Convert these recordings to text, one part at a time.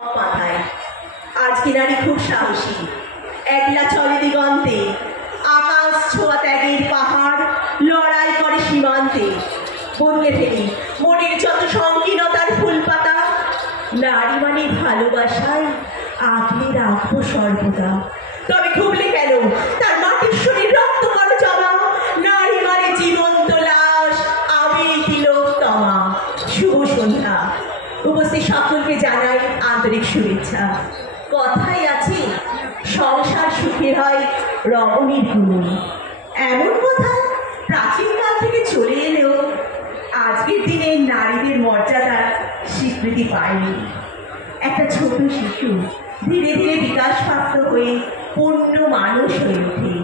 মাথায় আজকে নারী খুব সাহসী, একলা চলে দিগন্তে, আকাশ ছোঁয়া ত্যাগের পাহাড় লড়াই করে সীমান্তে। বলতে থেকে মনের যত সংকীর্ণতার ফুল পাতা, নারী মানে ভালোবাসায় আগলে রাখবো সর্বদা। তবে খুবলে কেন তার মাটির শরীর রক্ত করো জমা, নারী মানে জীবন্ত লাশ, আমি তিলোত্তমা। শুভ সন্ধ্যা। উপস্থিত সকলকে জানাই আন্তরিক শুভেচ্ছা। কথাই আছে সংসার সুখের হয় রমণীর গুণ, এমন কথা প্রাচীনকাল থেকে চলে এলেও আজকের দিনে নারীদের মর্যাদা স্বীকৃতি পায়নি। একটা ছোট শিশু ধীরে ধীরে বিকাশপ্রাপ্ত হয়ে পূর্ণ মানুষ হয়ে ওঠে।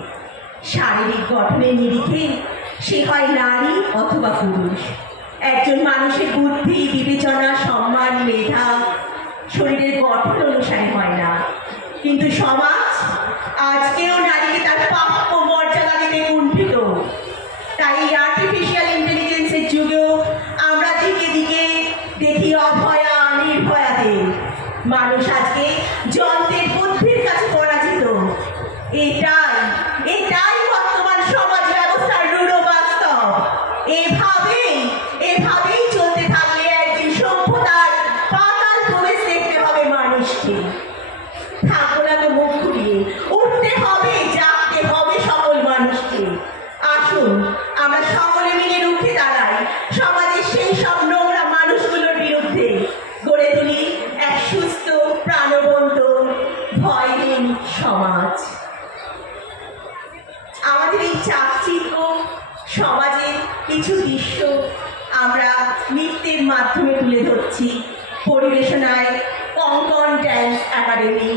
শারীরিক গঠনের নিরিখে সে হয় নারী অথবা পুরুষ। একজন মানুষের বুদ্ধি, বিবেচনা, সম্মান, মেধা শরীরের গঠন অনুসারে হয় না, কিন্তু সমাজ আজকেও নারীকে তার প্রাপ্য মর্যাদা দিতে কুণ্ঠিত। তাই আর্টিফিশিয়াল ইন্টেলিজেন্সের যুগেও আমরা দিকে দিকে দেখি অভয়া নির্ভয়াতে। মানুষ আজকে যন্ত্রের বুদ্ধির কাছে পরাজিত। এটাই এটাই বর্তমান সমাজ ব্যবস্থার রূঢ় বাস্তব। এভাবেই চলতে থাকলে একদিন সভ্যতার পাতাল প্রবেশ দেখতে হবে মানুষকে। থাকবো না তো মুখ ঘুরিয়ে, উঠতে হবে, জাগতে হবে সকল মানুষকে। আসুন আমরা সকলে মিলে রুখে দাঁড়াই সমাজের সেই সব নোংরা মানুষগুলোর বিরুদ্ধে, গড়ে তুলি এক সুস্থ, প্রাণবন্ত, ভয়হীন সমাজ। আমাদের এই চাকচিক্য সমাজের কিছু দৃশ্য আমরা নৃত্যের মাধ্যমে তুলে ধরছি। পরিবেশনায় কঙ্কন ড্যান্স একাডেমি,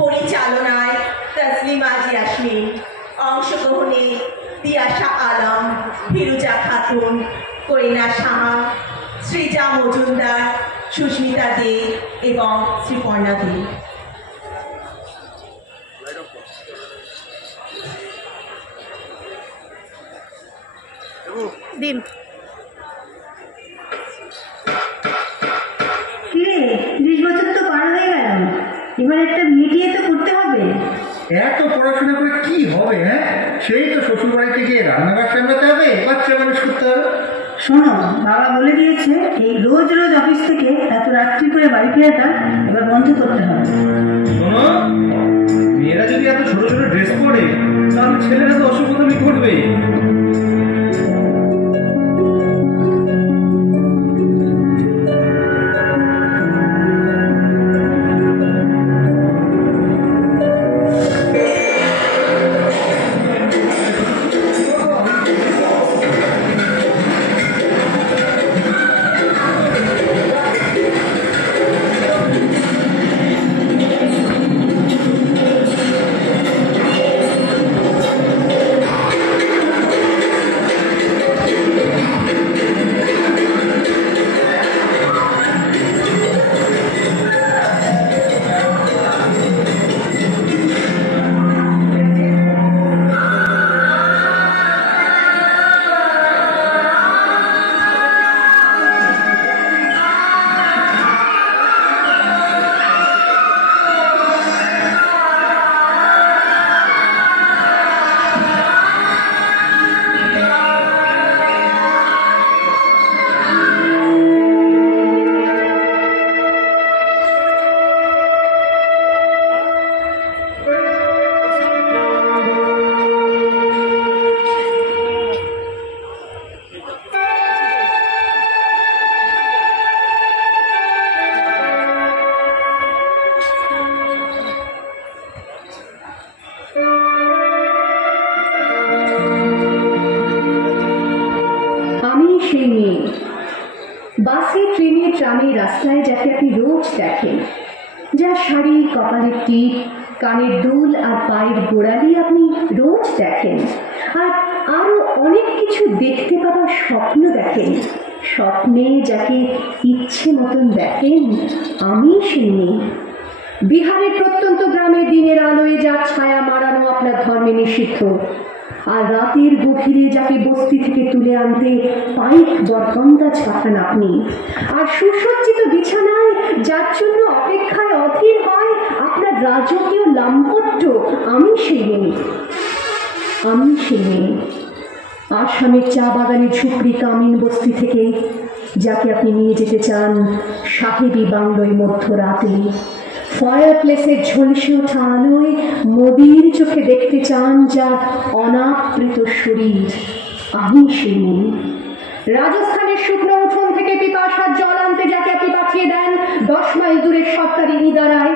পরিচালনায় তসলিমা ইয়াসমিন, অংশগ্রহণে তিয়াশা আলম, ফিরুজা খাতুন, করিনা সাহা, সৃজা মজুমদার, সুস্মিতা দে এবং শ্রীপর্ণা দে। দিন কে 30 বছর তো পার হয়ে গেল, এবার একটা বিয়ে তো করতে হবে। এত পড়াশোনা করে কি হবে? হ্যাঁ, সেই তো শ্বশুর বাড়িতে গিয়ে রান্নাঘর সামলাতে হবে, বাচ্চা মানুষ করতে হবে। শোনো, বাবা বলে দিয়েছে এই রোজ রোজ অফিস থেকে এত রাত্রি করে বাড়ি ফেরাটা এবার বন্ধ করতে হবে। শোনো, মেয়েরা যদি এত ছোট ছোট ড্রেস পরে তাহলে ছেলেরা তো অসুবিধা করবে। বাসে, ট্রেনে, ট্রামে, রাস্তায় যাকে আপনি রোজ দেখেন, যার শাড়ি, কপালের টিপ, কানের দুল আর পায়ের গোড়ালি আপনি রোজ দেখেন, আর আরো অনেক কিছু দেখতে পাওয়ার স্বপ্ন দেখেন। স্বপ্নে যাকে ইচ্ছে মতন দেখেন, আমি সেই মেয়ে। বিহারের প্রত্যন্ত গ্রামে দিনের আলোয় যার ছায়া মারানো আপনার ধর্মে নিষিদ্ধ, আর রাতের গভীরে যাকে বস্তি থেকে তুলে আনতে পাইক বরকন্দাজ পাঠান আপনি, আর সুসজ্জিত বিছানায় যার জন্য অপেক্ষায় রাজকীয় লাম্পট্য, আমি সেই মেয়ে, আমি সেই মেয়ে। আসামের চা বাগানের ঝুপড়ি কামিন বস্তি থেকে যাকে আপনি নিয়ে যেতে চান সাহেবী বাংলোয় মধ্যরাতে, ফায়ার প্লেসের ঝলসে ওঠা আলোয় মোদির চোখে দেখতে চান যার অনাবৃত শরীর, আমি সেই মেয়ে। রাজস্থানের শুকনো উঠোন থেকে পিপাসার জল আনতে যাকে আপনি পাঠিয়ে দেন 10 মাইল দূরের সরকারি ইদারায়,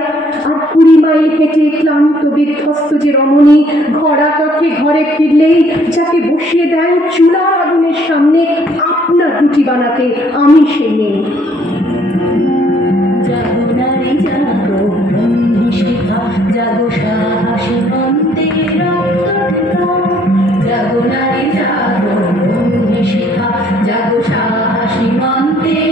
আর 20 মাইল হেঁটে ক্লান্ত বিধ্বস্ত যে রমণী ঘরা কাঠে ঘরে ফিরলেই যাকে বসিয়ে দেন চুলার আগুনের সামনে আপনার রুটি বানাতে, আমি সেই মেয়ে। জাগো নারী জাগো ব্রহ্মী শিখা, জাগো সাহসী মন্দির জাগো নারী জাগো ব্রহ্মী শিখা, জাগো সাহসী মন্দির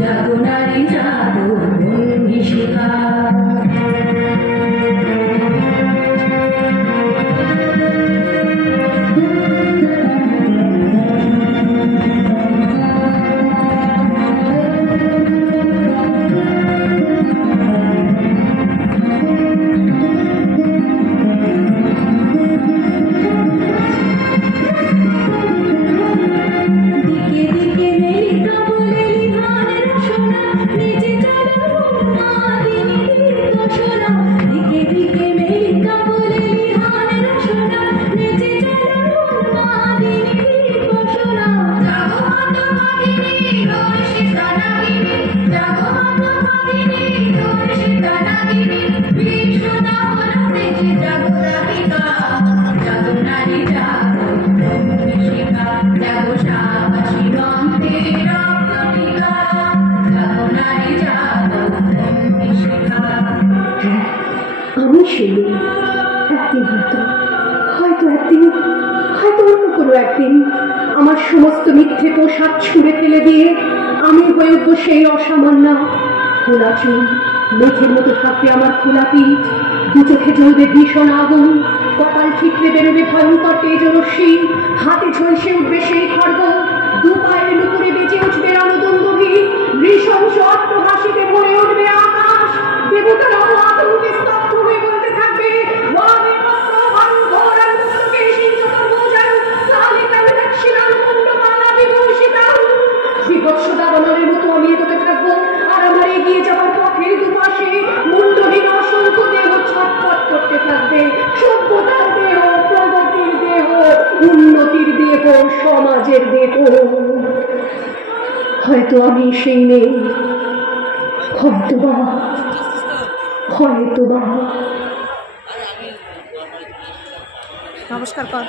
জাগো নারী জাগো ব্রহ্মী শিখা। আমি সেই মেয়ে। একদিন হয়তো একদিন, হয়তো অন্য কোনো একদিন আমার সমস্ত মিথ্যে পোশাক ছুঁড়ে ফেলে দিয়ে আমি হয়ে উঠবো সেই অসামান্য। খোলা চুল, মেঘের মতো থাকবে আমার খোলা পিঠ, দু চোখে জ্বলবে ভীষণ আগুন, কপাল ঠিকরে বেরোবে ভয়ঙ্কর তেজরশ্মি, হাতে ঝলসে উঠবে সেই খড়গ, দু পায়ের নুপুরে বেঁচে উঠবে রণদুন্দুভি, নৃশংস অট্টহাসিতে ভরে উঠবে আকাশ, দেবতারা আতঙ্কে স্তব্ধ হয়ে বলতে থাকবে বিভৎসতা বনরের মতো আমি এগোতে থাকবো, আর আমার এগিয়ে যাওয়ার পথের দুপাশে মুন্ডহীন অসংখ্য দেহ ছটফট করতে থাকবে। সভ্যতার দেহ, প্রগতির দেহ, উন্নতির দেহ, সমাজের দেহ। হয়তো আমি সেই নেই, হয়তোবা, হয়তোবা। নমস্কার কর।